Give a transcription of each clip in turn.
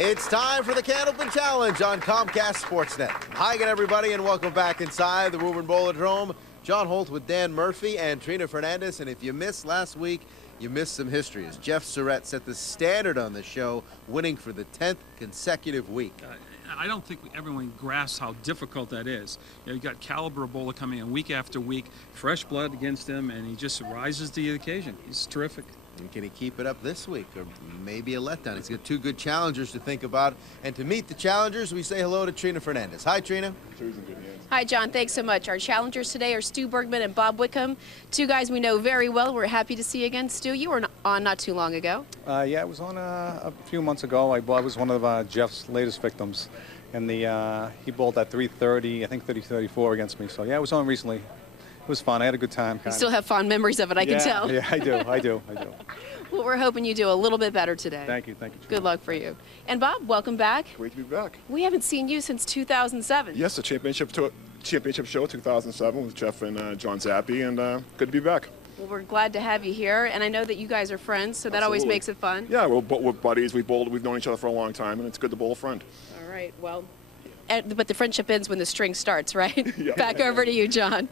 It's time for the Candlepin Challenge on Comcast Sportsnet. Hi again, everybody, and welcome back inside the Woburn Bowlodrome. John Holt with Dan Murphy and Trina Fernandez. And if you missed last week, you missed some history as Jeff Surette set the standard on the show, winning for the 10th consecutive week. I don't think everyone grasps how difficult that is. You know, you got caliber bowler coming in week after week, fresh blood against him, and he just rises to the occasion. He's terrific. And can he keep it up this week, or maybe a letdown? He's got two good challengers to think about. And to meet the challengers, we say hello to Trina Fernandez. Hi, Trina. Hi, John. Thanks so much. Our challengers today are Stu Bergman and Bob Whitcomb, two guys we know very well. We're happy to see you again. Stu, you were on not too long ago. Yeah, it was on a few months ago. I was one of Jeff's latest victims, and he bowled at 330, I think 30-34 against me. So yeah, it was on recently. It was fun. I had a good time. You still have fond memories of it, I can tell. Yeah, I do. Well, we're hoping you do a little bit better today. Thank you. Good luck for you. And Bob, welcome back. Great to be back. We haven't seen you since 2007. Yes, the championship show 2007 with Jeff and John Zappi, and good to be back. Well, we're glad to have you here, and I know that you guys are friends, so that always makes it fun. Yeah, we're buddies. We've known each other for a long time, and it's good to bowl a friend. All right, well, but the friendship ends when the string starts, right? Yeah. Back over to you, John.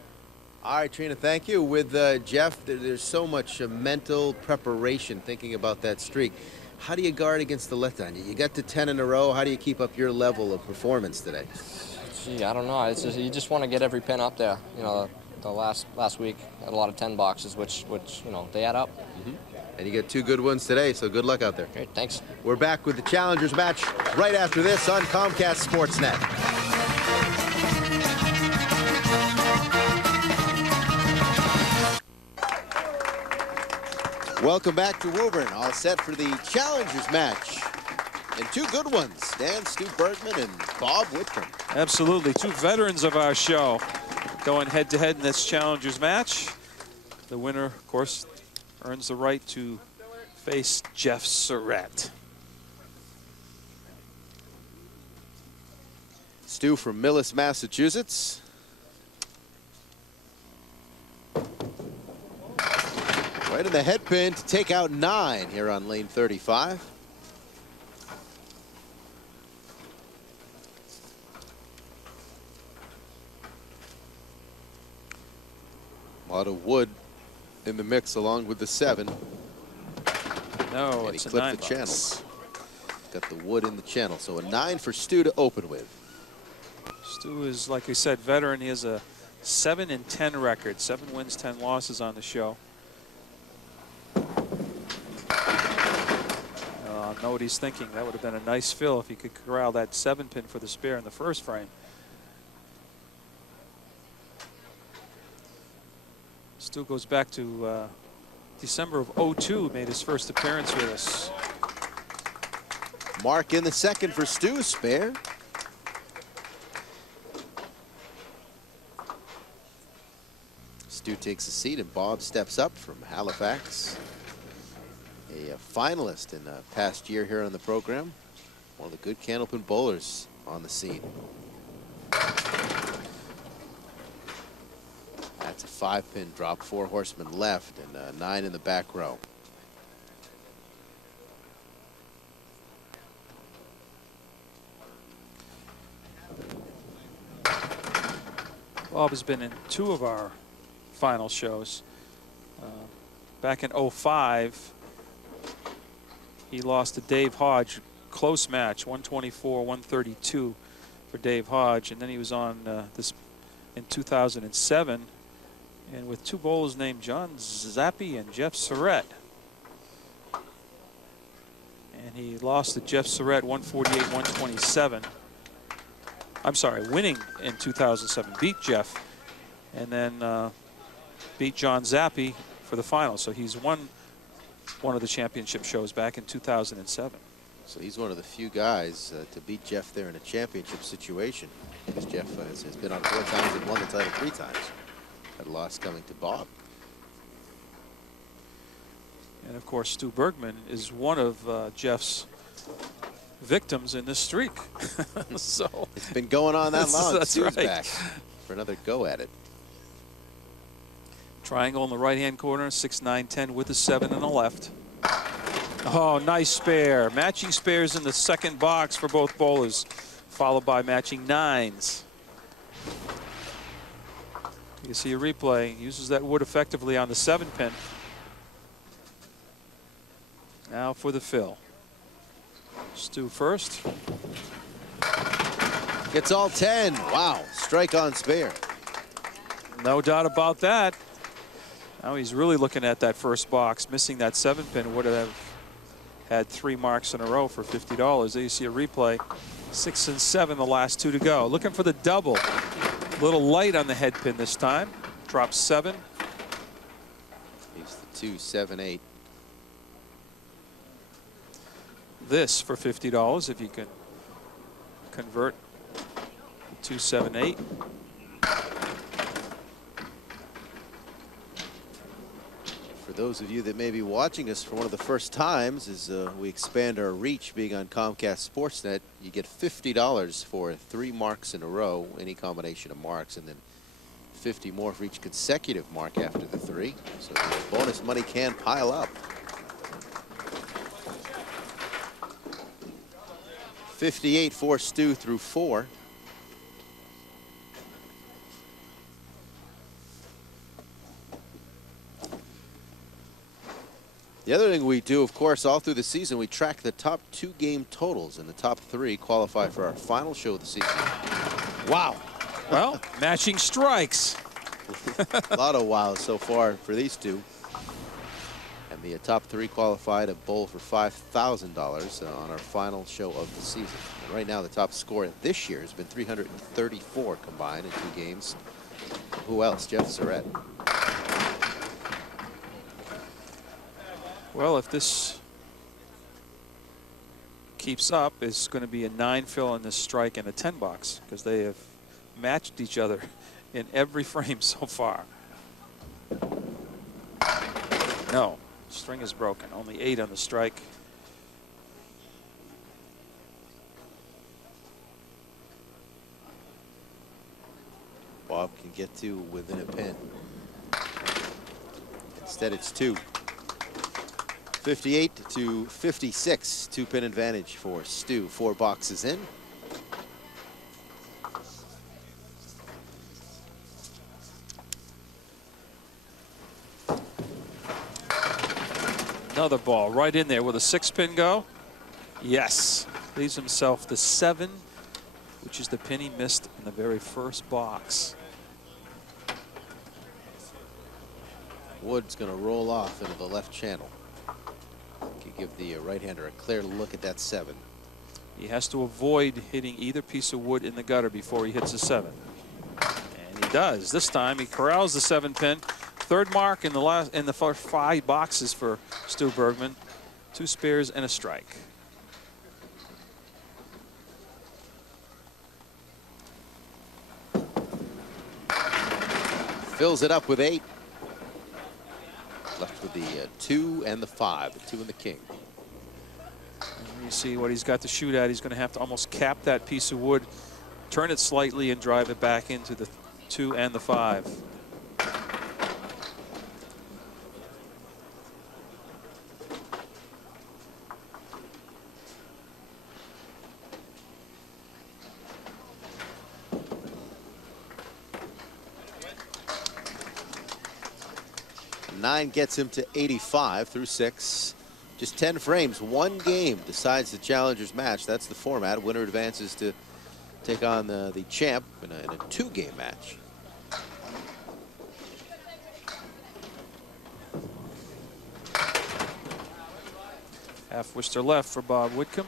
All right, Trina, thank you. With Jeff, there's so much mental preparation thinking about that streak. How do you guard against the letdown? You got to 10 in a row. How do you keep up your level of performance today? Gee, I don't know. It's just, you just want to get every pin up there. You know, the last week had a lot of 10 boxes, which you know, they add up. And you got two good ones today, so good luck out there. Great, thanks. We're back with the Challengers match right after this on Comcast Sportsnet. Welcome back to Woburn, all set for the Challengers match. And two good ones, Stu Bergman and Bob Whitcomb. Absolutely, two veterans of our show going head-to-head in this Challengers match. The winner, of course, earns the right to face Jeff Surette. Stu from Millis, Massachusetts. Right in the head pin to take out 9 here on lane 35. A lot of wood in the mix along with the 7. No, and it's he a clipped 9 the box. channel. Got the wood in the channel, so a 9 for Stu to open with. Stu is, like we said, veteran. He has a 7-10 record, 7 wins, 10 losses on the show. I know what he's thinking. That would have been a nice fill if he could corral that 7-pin for the spare in the first frame. Stu goes back to December of '02, made his first appearance with us. Mark in the second for Stu, spare. Stu takes a seat and Bob steps up from Halifax. A finalist in a past year here on the program. One of the good Candlepin bowlers on the scene. That's a 5-pin drop, 4 horsemen left and 9 in the back row. Bob has been in 2 of our final shows. Back in '05, he lost to Dave Hodge, close match, 124-132 for Dave Hodge, and then he was on this in 2007, and with 2 bowlers named John Zappi and Jeff Surette. And he lost to Jeff Surette 148-127. I'm sorry, winning in 2007, beat Jeff, and then beat John Zappi for the final. So he's won one of the championship shows back in 2007. So he's one of the few guys to beat Jeff there in a championship situation, because Jeff has been on 4 times and won the title 3 times. That loss coming to Bob. And of course, Stu Bergman is one of Jeff's victims in this streak. So it's been going on that long. That's Stu's right. back for another go at it. Triangle in the right-hand corner, 6, 9, 10 with a 7 in the left. Oh, nice spare. Matching spares in the second box for both bowlers, followed by matching 9s. You see a replay. Uses that wood effectively on the 7-pin. Now for the fill. Stu first. Gets all 10. Wow. Strike on spare. No doubt about that. Now he's really looking at that first box. Missing that 7-pin would have had 3 marks in a row for $50. There you see a replay. 6 and 7, the last 2 to go. Looking for the double. A little light on the head pin this time. Drops 7. He's the 2, 7, 8. This for $50 if you can convert 2, 7, 8. For those of you that may be watching us for one of the first times, as we expand our reach being on Comcast Sportsnet, you get $50 for 3 marks in a row, any combination of marks, and then 50 more for each consecutive mark after the 3. So the bonus money can pile up. 58 for Stu through 4. The other thing we do, of course, all through the season, we track the top 2 game totals, and the top 3 qualify for our final show of the season. Wow. Well, matching strikes. A lot of wows so far for these 2. And the top 3 qualify to bowl for $5,000 on our final show of the season. And right now, the top score this year has been 334 combined in 2 games. Who else? Jeff Surette. Well, if this keeps up, it's going to be a 9 fill in this strike and a 10 box, because they have matched each other in every frame so far. No, string is broken. Only 8 on the strike. Bob can get to within a pin. Instead, it's 2. 58 to 56, 2-pin advantage for Stu. 4 boxes in. Another ball right in there. Will the 6-pin go? Yes. Leaves himself the 7, which is the pin he missed in the very first box. Wood's going to roll off into the left channel. Could give the right-hander a clear look at that 7. He has to avoid hitting either piece of wood in the gutter before he hits the 7. And he does. This time he corrals the 7-pin. 3rd mark in the first 5 boxes for Stu Bergman. 2 spares and a strike. Fills it up with 8. Left with the 2 and the 5, the 2 and the king. And you see what he's got to shoot at. He's going to have to almost cap that piece of wood, turn it slightly, and drive it back into the 2 and the 5. Nine gets him to 85 through 6. Just 10 frames. 1 game decides the challengers match. That's the format. Winner advances to take on the champ in a 2-game match. Half Worcester left for Bob Whitcomb.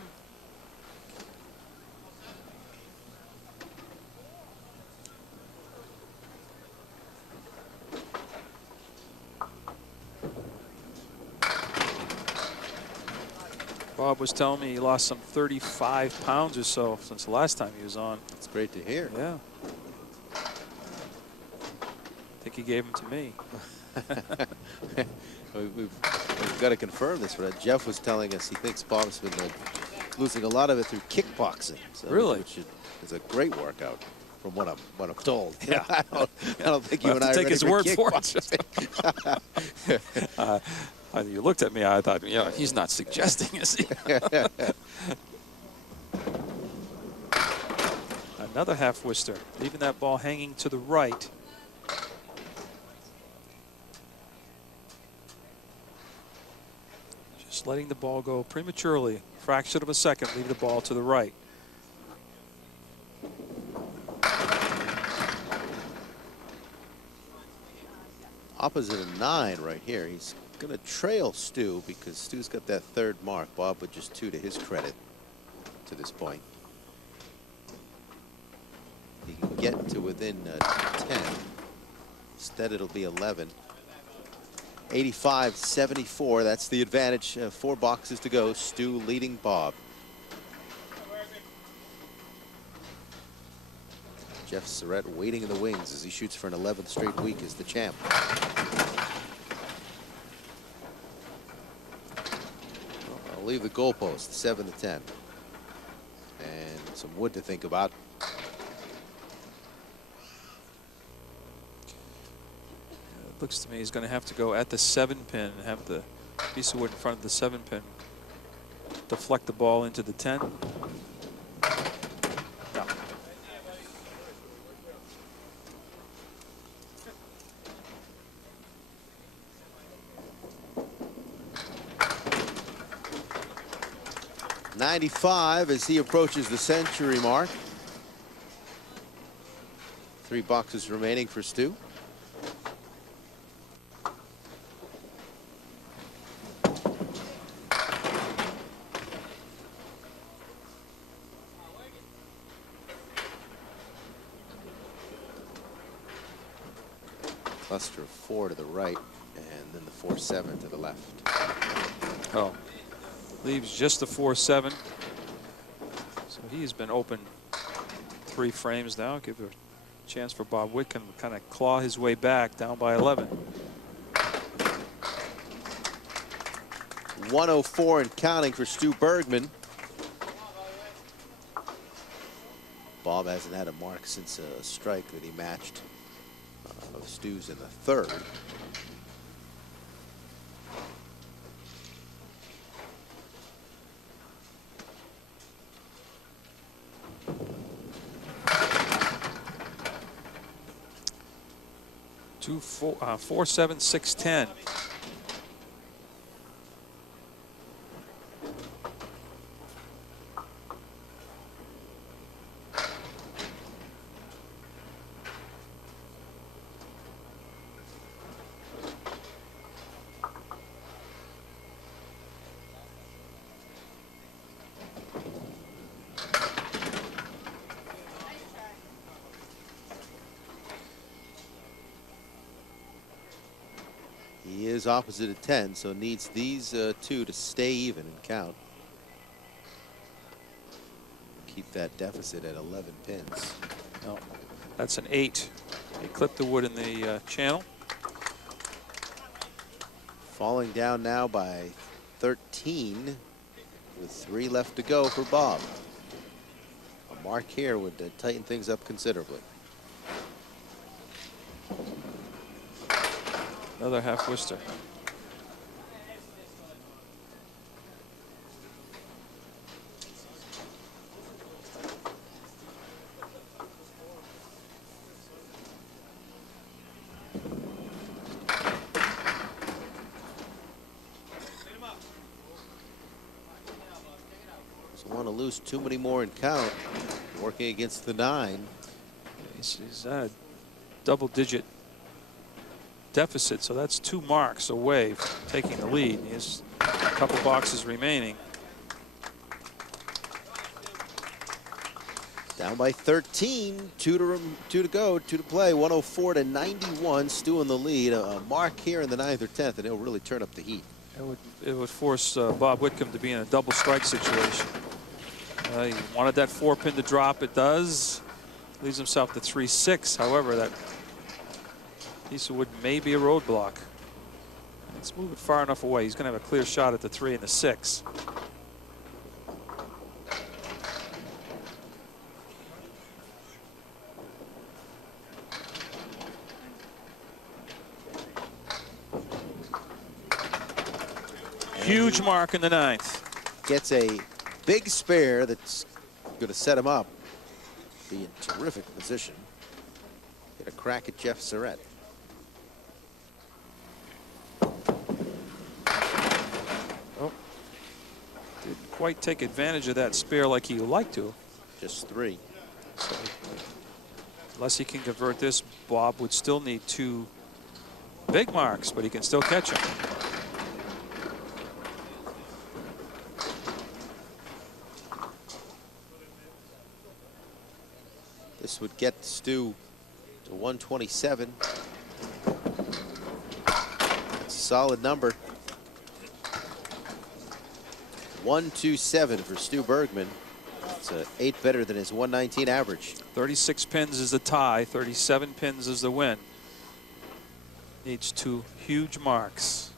Bob was telling me he lost some 35 pounds or so since the last time he was on. That's great to hear. Yeah. I think he gave them to me. We've got to confirm this, but Jeff was telling us he thinks Bob's been losing a lot of it through kickboxing. So, really? Which is a great workout, from what I'm told. Yeah. I don't think you and I take his word for it. You looked at me, I thought, yeah, he's not suggesting, is he? Another half Worcester, leaving that ball hanging to the right. Just letting the ball go prematurely, fraction of a second, leave the ball to the right. Opposite of 9 right here. He's going to trail Stu because Stu's got that third mark. Bob with just 2 to his credit to this point. He can get to within 10. Instead, it'll be 11. 85-74. That's the advantage. 4 boxes to go. Stu leading Bob. Jeff Surette waiting in the wings as he shoots for an 11th straight week as the champ. I'll leave the goalpost 7 to 10. And some wood to think about. It looks to me he's going to have to go at the 7 pin and have the piece of wood in front of the 7 pin deflect the ball into the 10. No. .95 as he approaches the century mark. 3 boxes remaining for Stu. Cluster of 4 to the right, and then the 4-7 to the left. Oh, leaves just the 4-7. So he's been open 3 frames now. Give a chance for Bob Whitcomb to kind of claw his way back down by 11. 104 and counting for Stu Bergman. Bob hasn't had a mark since a strike that he matched of Stu's in the 3rd. Two, 4-7, 6-10. He is opposite of 10, so needs these 2 to stay even and count. Keep that deficit at 11 pins. No, that's an 8. He clipped the wood in the channel. Falling down now by 13 with 3 left to go for Bob. A mark here would tighten things up considerably. Another half Worcester. Doesn't want to lose too many more in count. Working against the 9. He's at a double-digit deficit, so that's 2 marks away from taking the lead. He has a couple boxes remaining. Down by 13, 2 to go, 2 to play, 104-91. Stu in the lead. A mark here in the 9th or 10th, and he'll really turn up the heat. It would force Bob Whitcomb to be in a double strike situation. He wanted that 4-pin to drop. It does. Leaves himself to 3-6. However, that piece of wood may be a roadblock. Let's move it far enough away. He's going to have a clear shot at the 3 and the 6. Huge mark in the 9th. Gets a big spare that's going to set him up. Be in terrific position. Get a crack at Jeff Surette. Didn't quite take advantage of that spare like he would like to. Just 3. So, unless he can convert this, Bob would still need 2 big marks, but he can still catch them. This would get Stu to 127. It's a solid number. 127 for Stu Bergman. It's 8 better than his 119 average. 36 pins is the tie, 37 pins is the win. Needs 2 huge marks.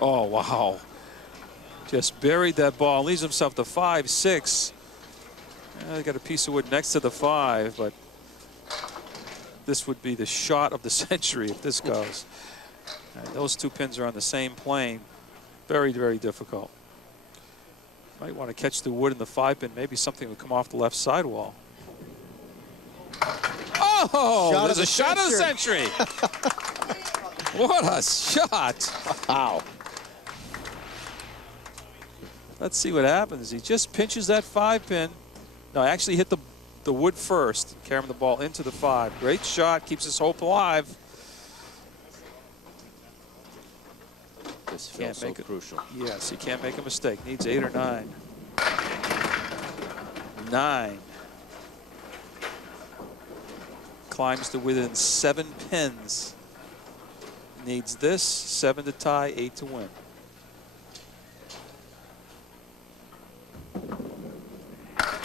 Oh, wow. Just buried that ball, leaves himself to 5-6. They got a piece of wood next to the 5, but this would be the shot of the century if this goes. And those 2 pins are on the same plane. Very, very difficult. Might want to catch the wood in the 5 pin. Maybe something would come off the left sidewall. Oh, there's a shot of the century. What a shot. Wow. Let's see what happens. He just pinches that 5 pin. No, actually hit the wood first, carrying the ball into the 5. Great shot, keeps his hope alive. This feels so crucial. Yes, he can't make a mistake. Needs 8 or 9. 9. Climbs to within 7 pins. Needs this, 7 to tie, 8 to win.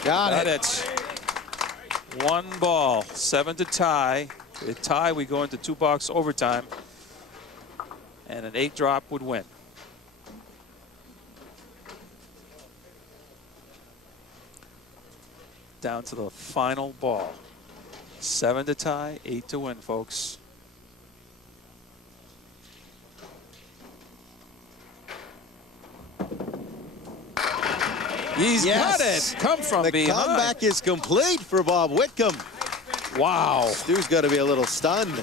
Got it. 1 ball, 7 to tie. A tie, we go into 2-box overtime. And an 8 drop would win. Down to the final ball. 7 to tie, 8 to win, folks. He's got it. Come from the behind. The comeback is complete for Bob Whitcomb. Wow. Stu's got to be a little stunned.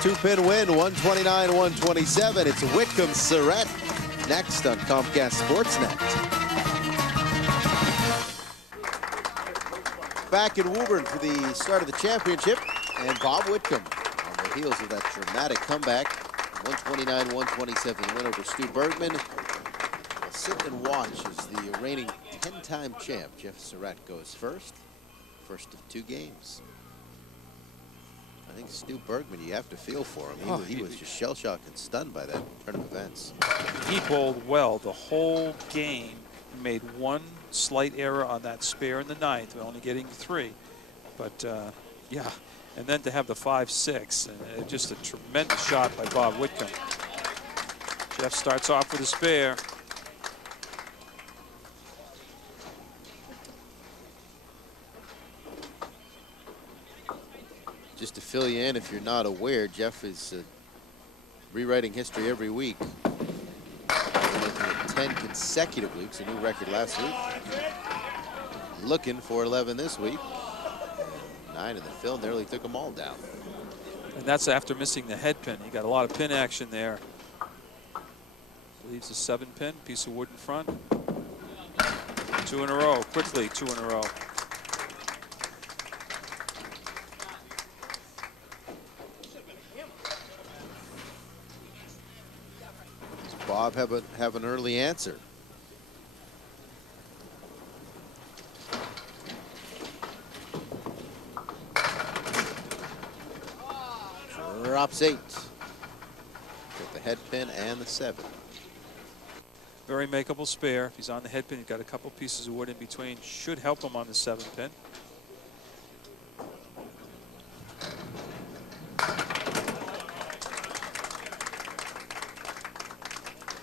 2-pin win, 129-127. It's Whitcomb Surette next on Comcast Sportsnet. Back in Woburn for the start of the championship, and Bob Whitcomb on the heels of that dramatic comeback. 129-127 win over Stu Bergman. We'll sit and watch as the reigning 10-time champ, Jeff Surette, goes first of 2 games. I think Stu Bergman, you have to feel for him. He was just shell-shocked and stunned by that turn of events. He bowled well the whole game. Made 1 slight error on that spare in the 9th, only getting 3. But yeah, and then to have the 5-6, and just a tremendous shot by Bob Whitcomb. Jeff starts off with a spare. Just to fill you in, if you're not aware, Jeff is rewriting history every week. Making it 10 consecutive weeks, a new record last week. Looking for 11 this week. 9 in the fill, nearly took them all down. And that's after missing the head pin. He got a lot of pin action there. Leaves a 7 pin, piece of wood in front. 2 in a row, quickly 2 in a row. Bob have an early answer. Drops 8. Get the head pin and the 7. Very makeable spare. If he's on the head pin, he's got a couple pieces of wood in between. Should help him on the 7 pin.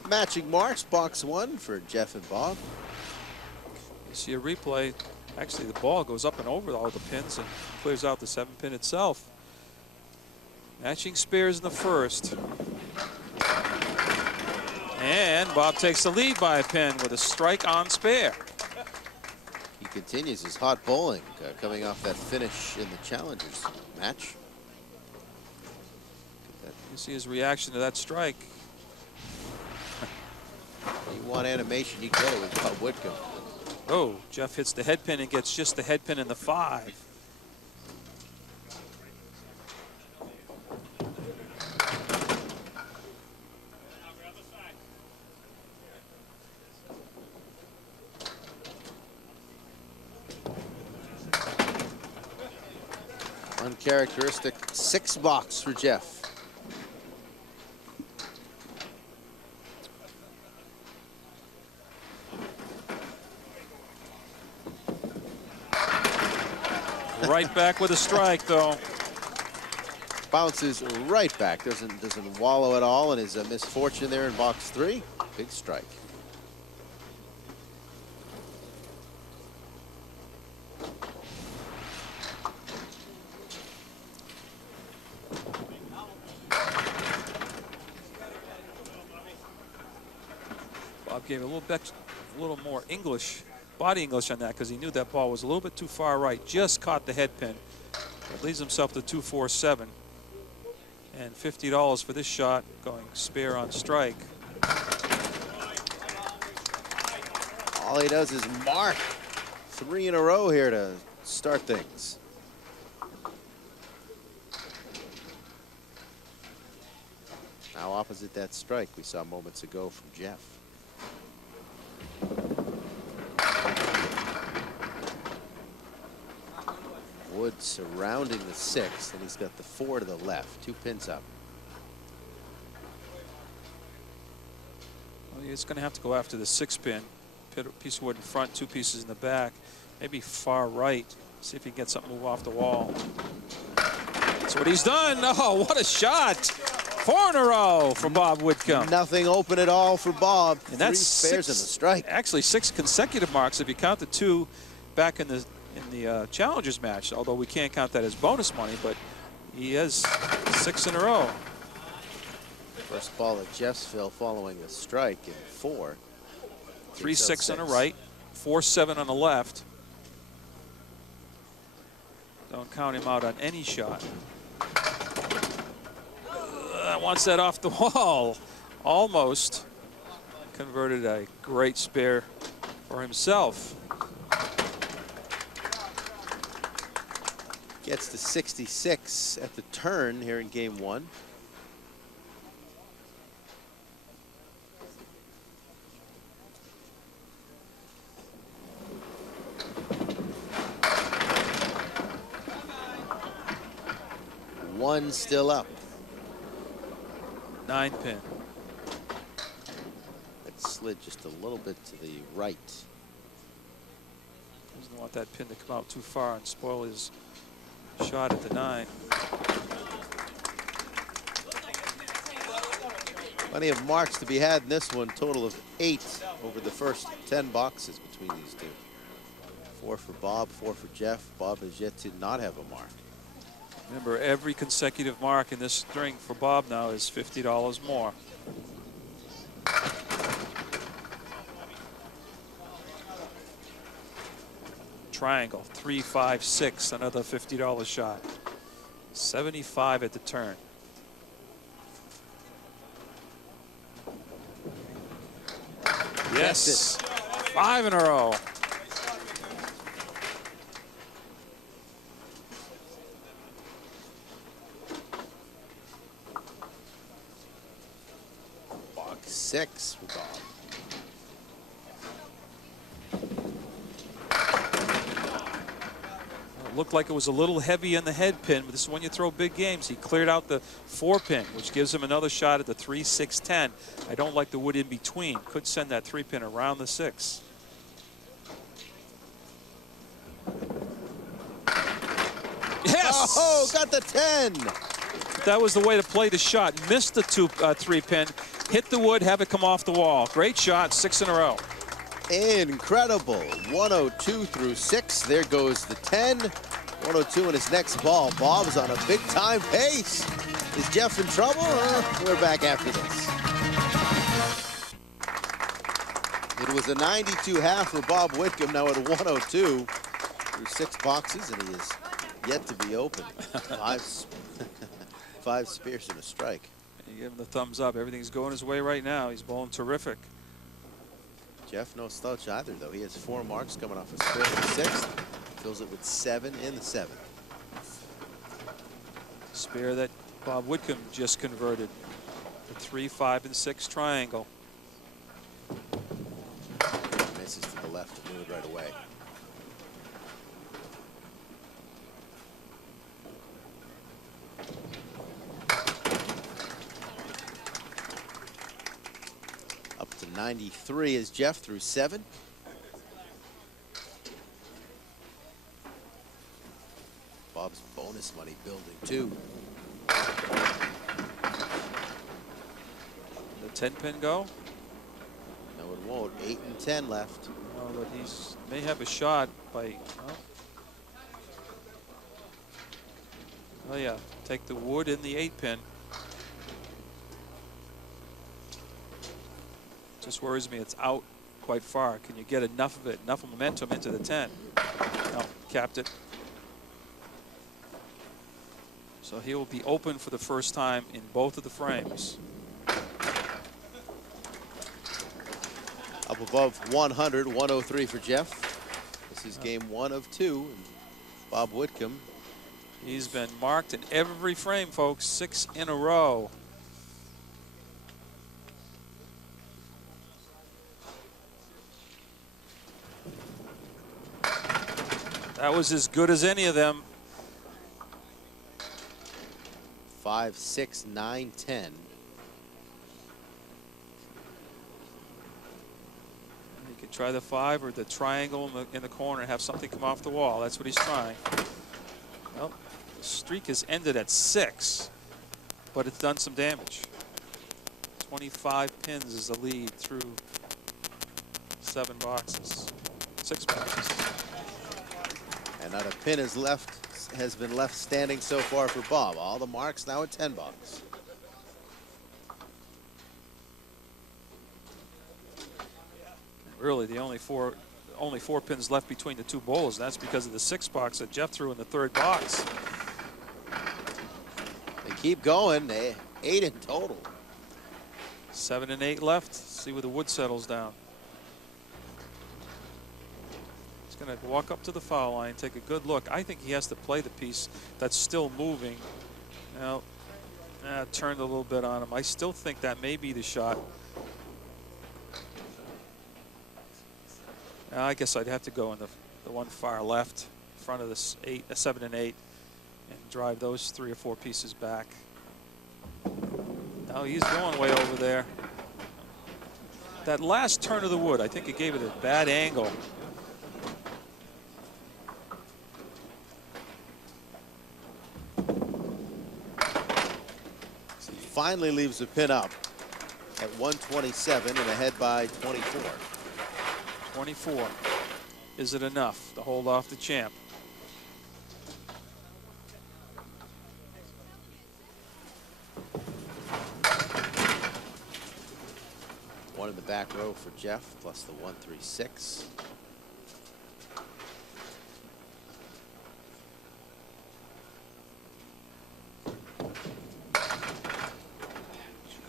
Matching marks, box 1 for Jeff and Bob. You see a replay. Actually, the ball goes up and over all the pins and clears out the 7 pin itself. Matching spares in the first. And Bob takes the lead by a pin with a strike on spare. He continues his hot bowling, coming off that finish in the Challengers match. You see his reaction to that strike. You want animation, you get it with Bob Whitcomb. Oh, Jeff hits the head pin and gets just the head pin in the 5. Uncharacteristic 6 box for Jeff. Right back with a strike, though. Bounces right back. Doesn't wallow at all in his misfortune there in box 3. Big strike. Bob gave a little more English, body English on that because he knew that ball was a little bit too far right. Just caught the head pin. It leads himself to 247. And $50 for this shot, going spare on strike. All he does is mark 3 in a row here to start things. Now opposite that strike we saw moments ago from Jeff. Wood surrounding the 6, and he's got the 4 to the left, 2 pins up. Well, he's going to have to go after the 6 pin. Piece of wood in front, 2 pieces in the back. Maybe far right. See if he can get something move off the wall. That's what he's done. Oh, what a shot. 4 in a row for Bob Whitcomb. Nothing open at all for Bob. And that's 3 spares in the strike. Actually 6 consecutive marks if you count the 2 back in the Challengers match, although we can't count that as bonus money, but he has 6 in a row. First ball at Jeffsville following a strike in 4. 3-6 on the right, 4-7 on the left. Don't count him out on any shot. Wants that off the wall. Almost converted a great spare for himself. Gets to 66 at the turn here in game 1. One still up. 9 pin. It slid just a little bit to the right. Doesn't want that pin to come out too far and spoil his shot at the 9. Plenty of marks to be had in this one. Total of 8 over the first 10 boxes between these two. 4 for Bob, 4 for Jeff. Bob has yet to not have a mark. Remember, every consecutive mark in this string for Bob now is $50 more. Triangle, 3, 5, 6, another $50 shot. 75 at the turn. Yes, 5 in a row. Box 6 for Bob. Looked like it was a little heavy on the head pin, but this is when you throw big games. He cleared out the 4 pin, which gives him another shot at the 3, 6, 10. I don't like the wood in between. Could send that 3 pin around the 6. Yes! Oh, got the 10. That was the way to play the shot. Missed the 3 pin, hit the wood, have it come off the wall. Great shot, 6 in a row. Incredible. 102 through 6. There goes the 10. 102 in his next ball. Bob's on a big time pace. Is Jeff in trouble? We're back after this. It was a 92 half for Bob Whitcomb, now at 102 through 6 boxes, and he is yet to be open. Five spears and a strike. You give him the thumbs up. Everything's going his way right now. He's bowling terrific. Jeff, no slouch either, though. He has 4 marks coming off a spear in the 6th. Fills it with 7 in the 7th. Spear that Bob Whitcomb just converted. The 3, 5, and 6 triangle. Misses to the left and moved right away. Up to 93 is Jeff through 7. Bob's bonus money building too. The 10 pin go? No, it won't. 8 and 10 left. Oh, but he's may have a shot by. Oh yeah, take the wood in the 8 pin. Just worries me. It's out quite far. Can you get enough of it, enough momentum into the 10? No, capped it. So he will be open for the first time in both of the frames. Up above 100, 103 for Jeff. This is game 1 of 2. And Bob Whitcomb. He's been marked in every frame, folks. 6 in a row. That was as good as any of them. 5, 6, 9, 10. You can try the 5 or the triangle in the corner and have something come off the wall. That's what he's trying. Well, the streak has ended at 6, but it's done some damage. 25 pins is the lead through 7 boxes, 6 boxes. And not a pin has been left standing so far for Bob. All the marks now at 10 bucks. Really, the only four pins left between the 2 bowls. And that's because of the 6 box that Jeff threw in the 3rd box. They keep going. 8 in total. 7 and 8 left. See where the wood settles down. Going to walk up to the foul line, take a good look. I think he has to play the piece that's still moving. Now, turned a little bit on him. I still think that may be the shot. Now, I guess I'd have to go in the one far left, in front of this 7 and 8, and drive those 3 or 4 pieces back. Now he's going way over there. That last turn of the wood, I think it gave it a bad angle. Finally leaves the pin up at 127 and ahead by 24. 24. Is it enough to hold off the champ? One in the back row for Jeff, plus the 136.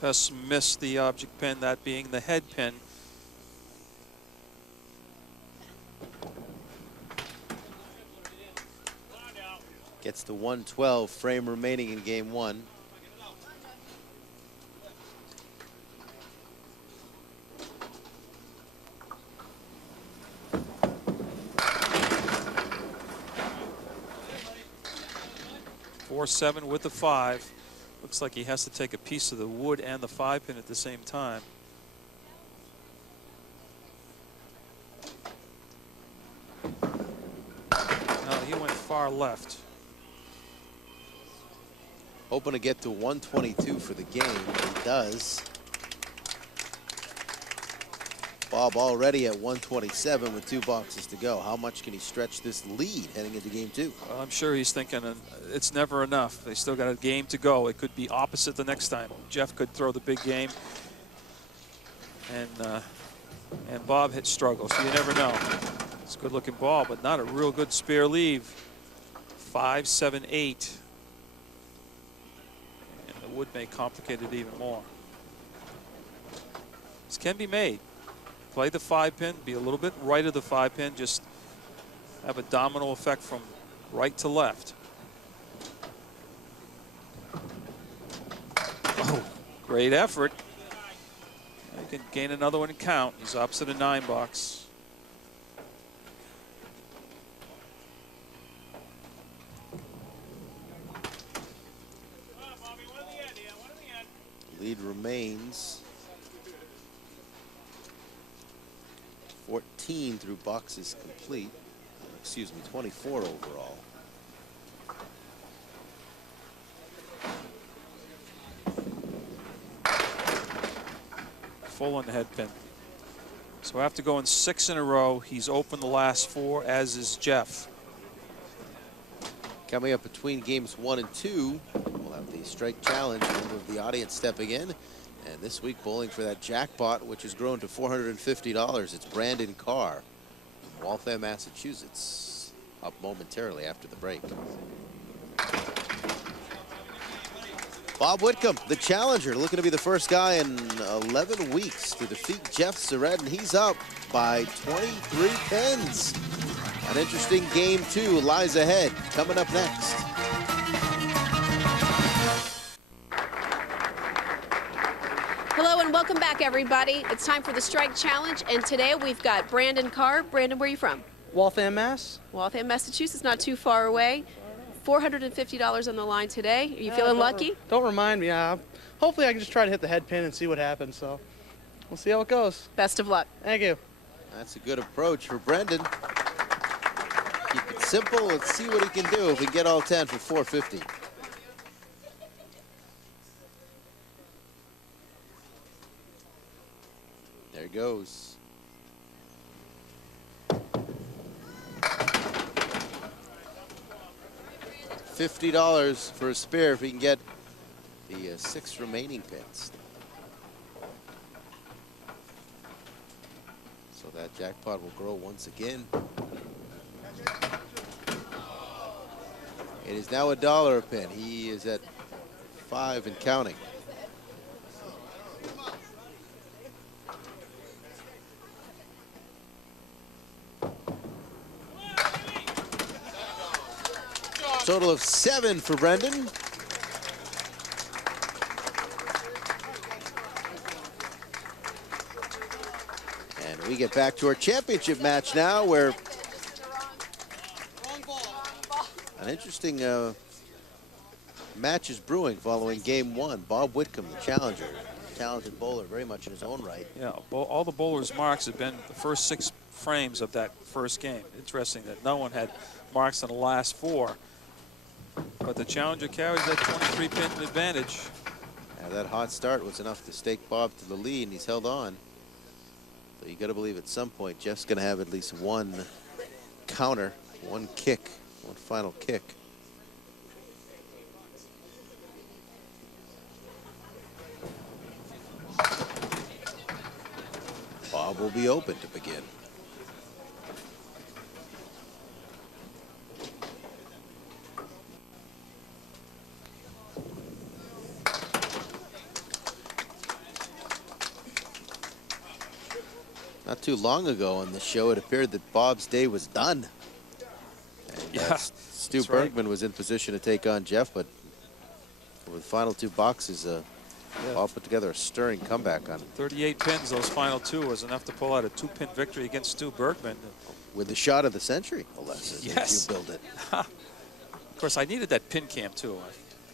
Just missed the object pin, that being the head pin. Gets to 112, frame remaining in game 1. Four, 7 with the 5. Looks like he has to take a piece of the wood and the 5 pin at the same time. No, he went far left. Hoping to get to 122 for the game. He does. Bob already at 127 with 2 boxes to go. How much can he stretch this lead heading into game 2? Well, I'm sure he's thinking it's never enough. They still got a game to go. It could be opposite the next time. Jeff could throw the big game, and Bob hit struggle, so you never know. It's a good-looking ball, but not a real good spare leave. 5, 7, 8. And the wood may complicate it even more. This can be made. Play the 5-pin, be a little bit right of the 5-pin, just have a domino effect from right to left. Oh, great effort. You can gain another one and count. He's opposite a 9 box. Lead remains 14 through boxes complete. Excuse me, 24 overall. Full on the head pin. So after going 6 in a row, he's opened the last 4, as is Jeff. Coming up between games 1 and 2, we'll have the strike challenge, member of the audience stepping in. And this week bowling for that jackpot, which has grown to $450. It's Brandon Carr from Waltham, Massachusetts. Up momentarily after the break. Bob Whitcomb, the challenger, looking to be the first guy in 11 weeks to defeat Jeff Surette, and he's up by 23 pins. An interesting game 2 lies ahead. Coming up next. Hello and welcome back, everybody. It's time for the strike challenge, and today we've got Brandon Carr. Brandon, where are you from? Waltham, Mass. Waltham, Massachusetts, not too far away. $450 on the line today. Are you feeling lucky? Don't remind me. Hopefully I can just try to hit the head pin and see what happens. So we'll see how it goes. Best of luck. Thank you. That's a good approach for Brendan. Keep it simple. Let's see what he can do if we get all 10 for 450. There he goes. $50 for a spare if we can get the 6 remaining pins. So that jackpot will grow once again. It is now $1 a pin. He is at 5 and counting. Total of 7 for Brendan. And we get back to our championship match now, where an interesting match is brewing following game 1. Bob Whitcomb, the challenger, talented bowler, very much in his own right. Yeah, all the bowlers' marks have been the first 6 frames of that first game. Interesting that no one had marks in the last 4. But the challenger carries that 23-pin advantage. Now that hot start was enough to stake Bob to the lead, and he's held on. So you got to believe at some point Jeff's going to have at least one counter, one kick, one final kick. Bob will be open to begin. Not too long ago on the show, it appeared that Bob's day was done. And, Yeah, Stu that's right. Bergman was in position to take on Jeff, but over the final 2 boxes, Bob put together a stirring comeback on 38 pins, those final 2 was enough to pull out a 2-pin victory against Stu Bergman. with the shot of the century, Alessa, Yes. if you build it. Of course, I needed that pin cam too.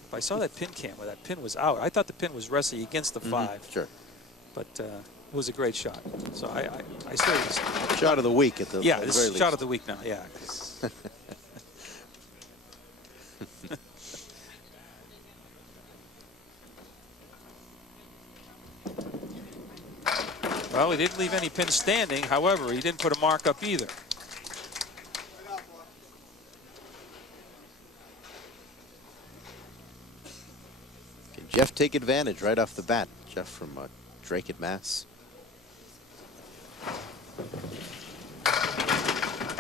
If I saw that pin cam where that pin was out, I thought the pin was resting against the 5. Sure. But it was a great shot. So I still Shot of the week at the yeah, at the this very is shot least. of the week now. Yeah. Well, he didn't leave any pins standing. However, he didn't put a mark up either. Can Jeff take advantage right off the bat? Jeff from Drake at Mass.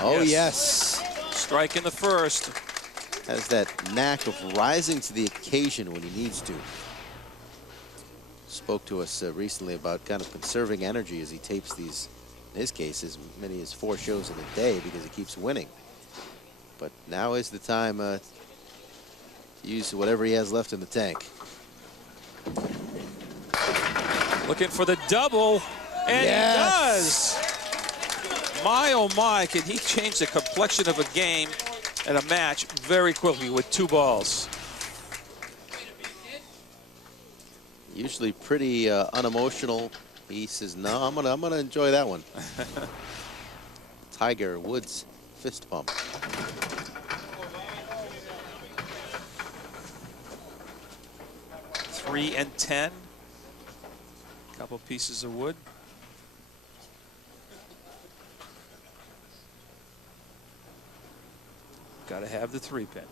Oh, yes. Strike in the first. Has that knack of rising to the occasion when he needs to. Spoke to us recently about kind of conserving energy as he tapes these, in his case, as many as 4 shows in a day because he keeps winning. But now is the time to use whatever he has left in the tank. Looking for the double, and yes. He does. My, oh my, can he change the complexion of a game and a match very quickly with 2 balls. Usually pretty unemotional. He says, no, I'm gonna enjoy that one. Tiger Woods fist bump. Three and 10. Couple pieces of wood. Got to have the 3-pin.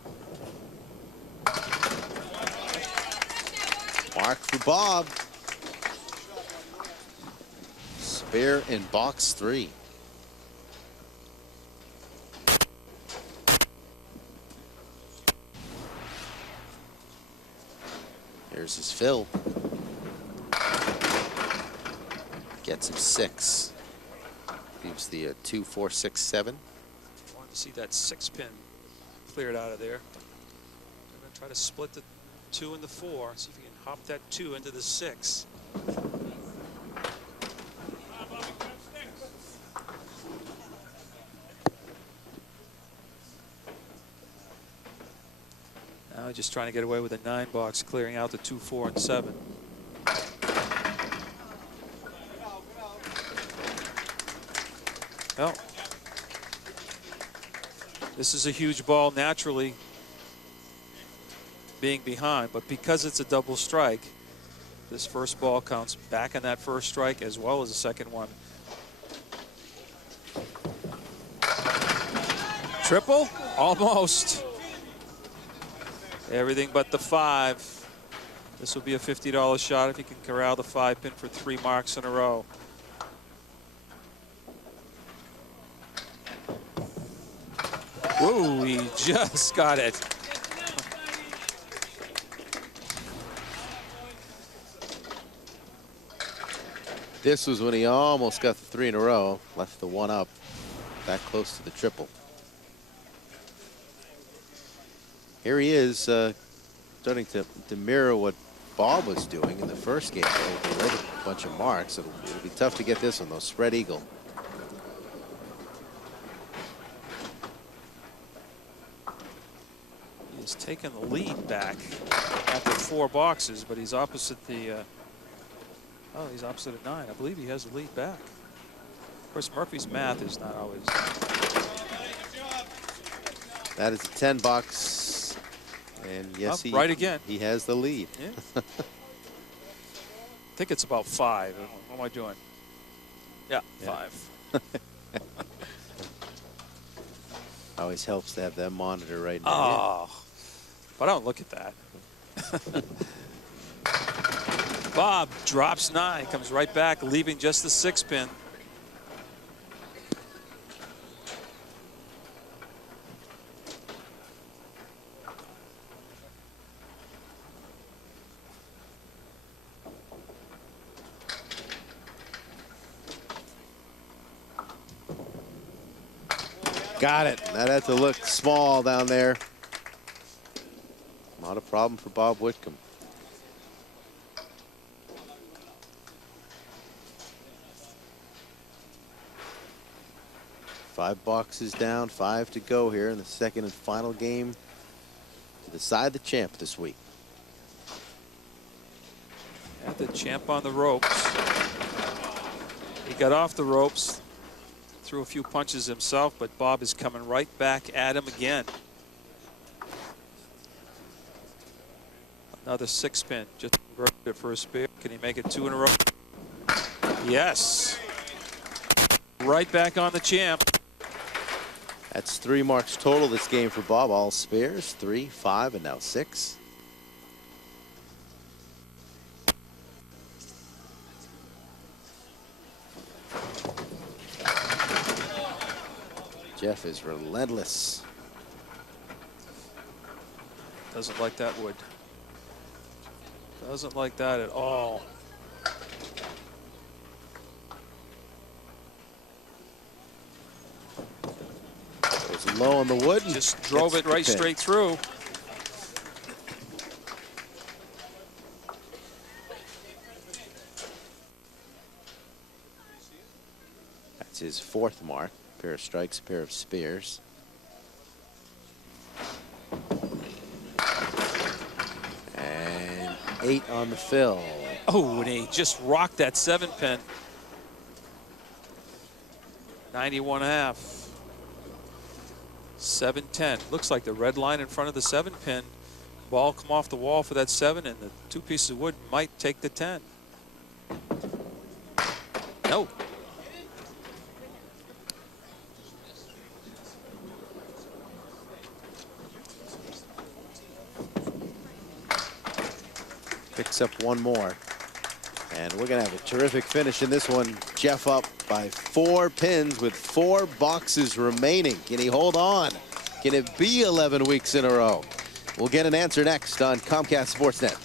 Mark for Bob. Spare in box 3. Here's his fill. Gets him 6. Leaves the 2, 4, 6, 7. Wanted to see that 6-pin cleared out of there. I'm going to try to split the 2 and the 4. See if we can hop that 2 into the 6. Now just trying to get away with a 9-box, clearing out the 2, 4, and 7. Well, this is a huge ball naturally being behind, but because it's a double strike, this first ball counts back on that first strike as well as the second one. Triple? Almost. Everything but the 5. This will be a $50 shot if you can corral the 5-pin for 3 marks in a row. Whoa, he just got it. This was when he almost got the 3 in a row, left the 1 up, back close to the triple. Here he is starting to mirror what Bob was doing in the first game. He led a bunch of marks. It'll be tough to get this one though. Spread eagle. He's taken the lead back after 4 boxes, but he's opposite the. Oh, he's opposite at 9. I believe he has the lead back. Of course, Murphy's math is not always. That is a 10-box, and yes, right again. He has the lead. Yeah. I think it's about 5. What am I doing? Yeah. 5. Always helps to have that monitor right now. Oh, but I don't look at that. Bob drops 9, comes right back, leaving just the 6-pin. Got it. That had to look small down there. Not a problem for Bob Whitcomb. Five boxes down, 5 to go here in the second and final game to decide the champ this week. Had the champ on the ropes. He got off the ropes, threw a few punches himself, but Bob is coming right back at him again. Another 6-pin, just converted it for a spare. Can he make it 2 in a row? Yes. Right back on the champ. That's 3 marks total this game for Bob. All spares, 3, 5, and now 6. Jeff is relentless. Doesn't like that wood. Doesn't like that at all. Goes low on the wood. Just drove it right straight through. That's his 4th mark. Pair of strikes, pair of spears. And 8 on the fill. Oh, and he just rocked that 7-pin. 91.5. 7-10. Looks like the red line in front of the 7-pin. Ball come off the wall for that 7, and the 2 pieces of wood might take the 10. No. Picks up 1 more. And we're going to have a terrific finish in this one. Jeff up by 4 pins with 4 boxes remaining. Can he hold on? Can it be 11 weeks in a row? We'll get an answer next on Comcast Sportsnet.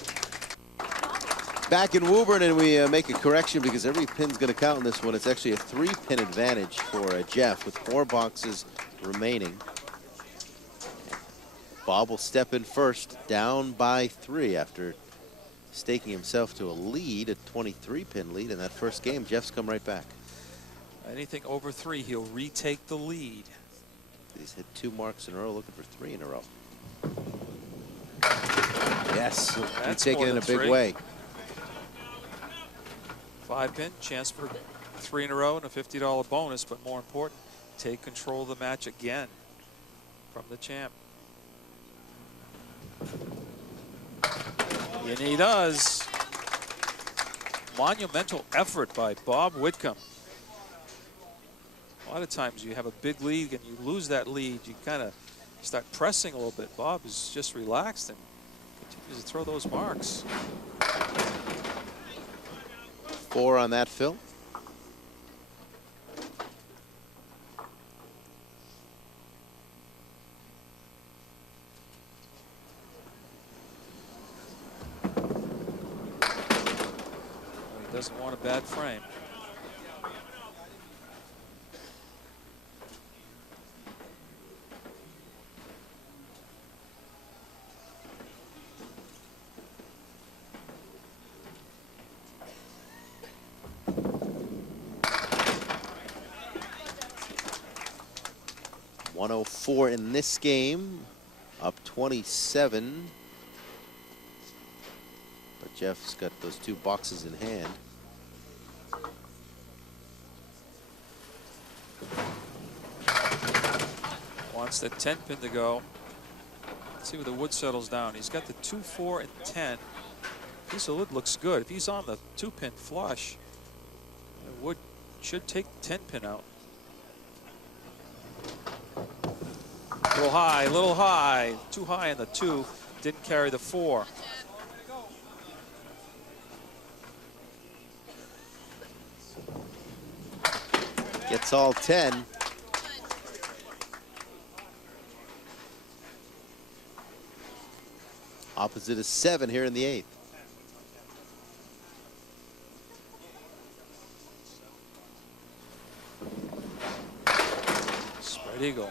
Back in Woburn, and we make a correction because every pin's going to count in this one. It's actually a 3-pin advantage for Jeff with 4 boxes remaining. Bob will step in first, down by 3 after staking himself to a lead, a 23-pin lead in that first game. Jeff's come right back. Anything over 3, he'll retake the lead. He's hit 2 marks in a row, looking for 3 in a row. Yes, he's taking it in a big 3. way. 5-pin, chance for 3 in a row and a $50 bonus, but more important, take control of the match again from the champ. And he does. Monumental effort by Bob Whitcomb. A lot of times you have a big lead and you lose that lead, you kind of start pressing a little bit. Bob is just relaxed and continues to throw those marks. 4 on that, Phil. Doesn't want a bad frame. .104 in this game, up 27. But Jeff's got those 2 boxes in hand. Wants the 10-pin to go. Let's see where the wood settles down. He's got the 2, 4, and 10. Piece of wood looks good. If he's on the 2-pin flush, the wood should take the 10-pin out. Little high. Too high on the 2. Didn't carry the 4. Gets all 10. Opposite is 7 here in the 8th. Spread eagle.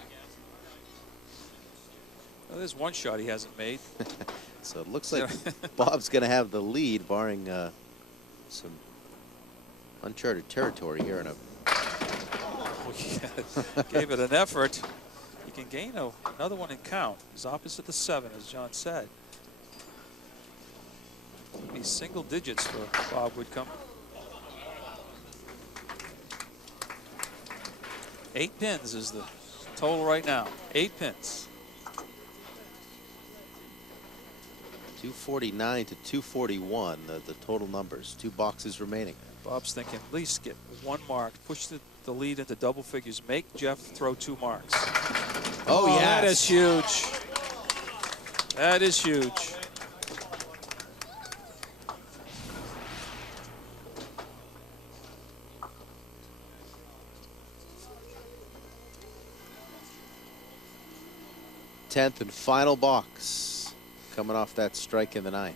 Well, there's one shot he hasn't made. So it looks like Bob's going to have the lead, barring some uncharted territory here in a. Oh, yeah. Gave it an effort. He can gain another one and count. He's opposite the 7, as John said. Be single digits for Bob Whitcomb. 8 pins is the total right now. 8 pins. 249 to 241, the total numbers. 2 boxes remaining. Bob's thinking at least get one mark, push the lead into double figures, make Jeff throw 2 marks. Oh, yes. That is huge. That is huge. Tenth and final box coming off that strike in the 9th.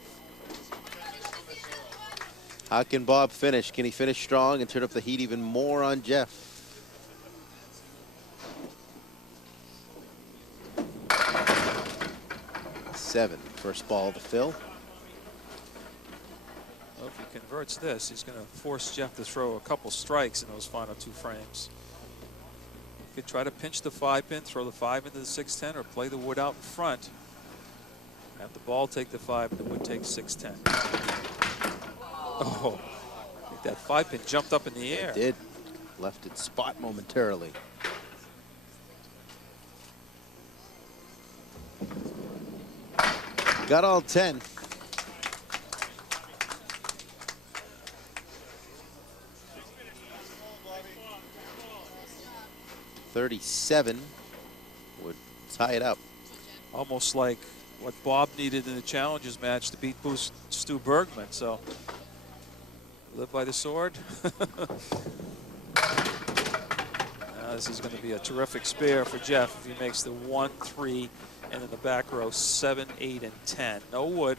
How can Bob finish? Can he finish strong and turn up the heat even more on Jeff? Seven, first ball to Phil. Well, if he converts this, he's going to force Jeff to throw a couple strikes in those final 2 frames. He could try to pinch the 5-pin, throw the 5 into the 6-10, or play the wood out in front. Have the ball take the 5 and the wood take 6-10. Oh, I think that 5-pin jumped up in the air. It did. Left its spot momentarily. Got all 10. $37 would tie it up. Almost like what Bob needed in the Challengers match to beat Stu Bergman. So, live by the sword. Now this is going to be a terrific spare for Jeff if he makes the 1, 3, and in the back row 7, 8, and 10. No wood.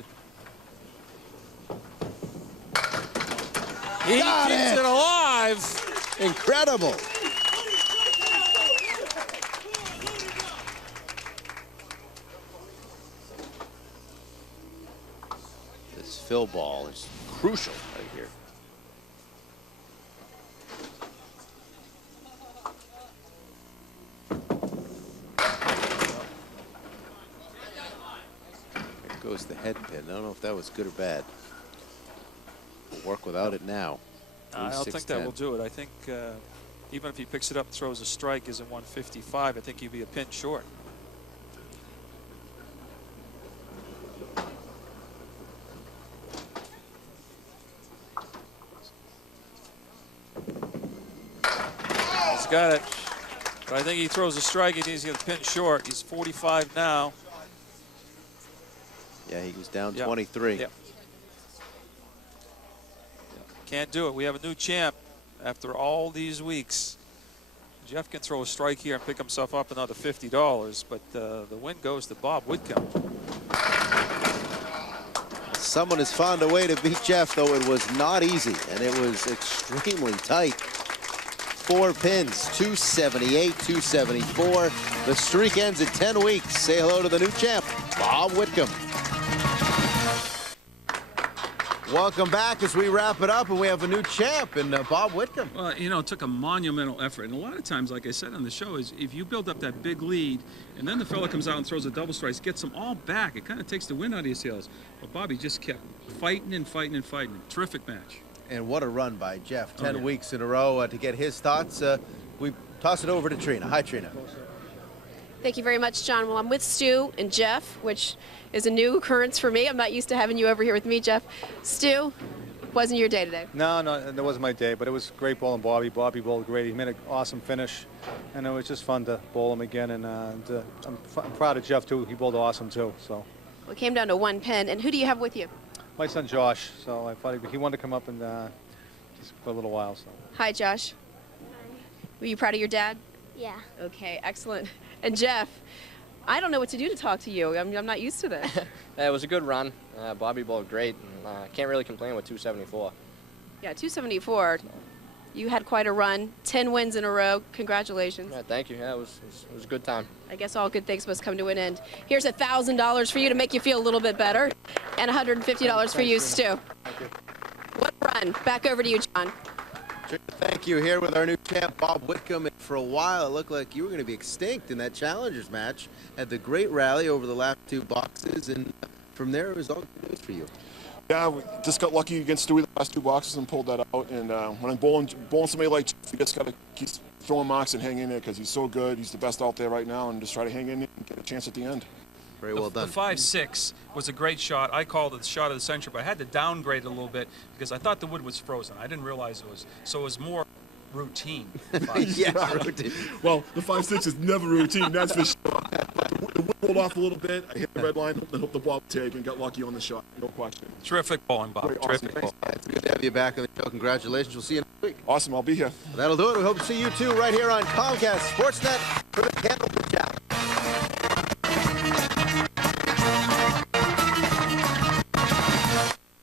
He Got keeps it alive. Incredible. This fill ball is crucial right here. There goes the head pin. I don't know if that was good or bad. We'll work without it now. I don't think that will do it. I think even if he picks it up and throws a strike, is at 155. I think he'd be a pin short. He's got it. But I think he throws a strike and he's going to pin short. He's 45 now. Yeah, he was down Yep. 23. Yep. Can't do it. We have a new champ after all these weeks. Jeff can throw a strike here and pick himself up another $50, but the win goes to Bob Whitcomb. Someone has found a way to beat Jeff, though it was not easy, and it was extremely tight. 4 pins, 278, 274. The streak ends at 10 weeks. Say hello to the new champ, Bob Whitcomb. Welcome back as we wrap it up, and we have a new champ in Bob Whitcomb. Well, you know, it took a monumental effort. And a lot of times, like I said on the show, is if you build up that big lead, and then the fella comes out and throws a double strike, gets them all back, it kind of takes the wind out of your sails. But Bobby just kept fighting and fighting and fighting. Terrific match. And what a run by Jeff. 10 yeah. weeks in a row to get his thoughts. We toss it over to Trina. Hi, Trina. Thank you very much, John. Well, I'm with Stu and Jeff, which is a new occurrence for me. I'm not used to having you over here with me, Jeff. Stu, wasn't your day today? No, that wasn't my day, but it was great bowling Bobby. Bobby bowled great. He made an awesome finish, and it was just fun to bowl him again. And I'm proud of Jeff, too. He bowled awesome, too. So. Well, it came down to 1 pin. And who do you have with you? My son Josh. So I thought he wanted to come up and just for a little while. So. Hi, Josh. Were you proud of your dad? Yeah. Okay, excellent. And Jeff, I don't know what to do to talk to you. I'm not used to this. It was a good run. Bobby bowled great. And, can't really complain with 274. Yeah, 274. You had quite a run. 10 wins in a row. Congratulations. Yeah, thank you. Yeah, it was a good time. I guess all good things must come to an end. Here's $1,000 for you to make you feel a little bit better, and $150 for you, Stu. Thank you. What a run. Back over to you, John. Thank you. Here with our new champ, Bob Whitcomb. And for a while, it looked like you were going to be extinct in that Challengers match. Had the great rally over the last 2 boxes, and from there, it was all good news for you. Yeah, we just got lucky against Stewie the last 2 boxes and pulled that out. And when I'm bowling somebody like Jeff, you just got to keep throwing marks and hang in there because he's so good. He's the best out there right now, and just try to hang in there and get a chance at the end. Very well done. The 5-6 was a great shot. I called it the shot of the century, but I had to downgrade it a little bit because I thought the wood was frozen. I didn't realize it was. So it was more routine. Yeah, routine. Well, the 5-6 is never routine, that's for sure. The wood rolled off a little bit. I hit the red line, and hope the ball take, and got lucky on the shot. No question. Terrific bowling, Bob. Great, awesome. Terrific bowling. It's good to have you back on the show. Congratulations. We'll see you next week. Awesome, I'll be here. That'll do it. We hope to see you too right here on Comcast Sportsnet for the Candlepin Challenge.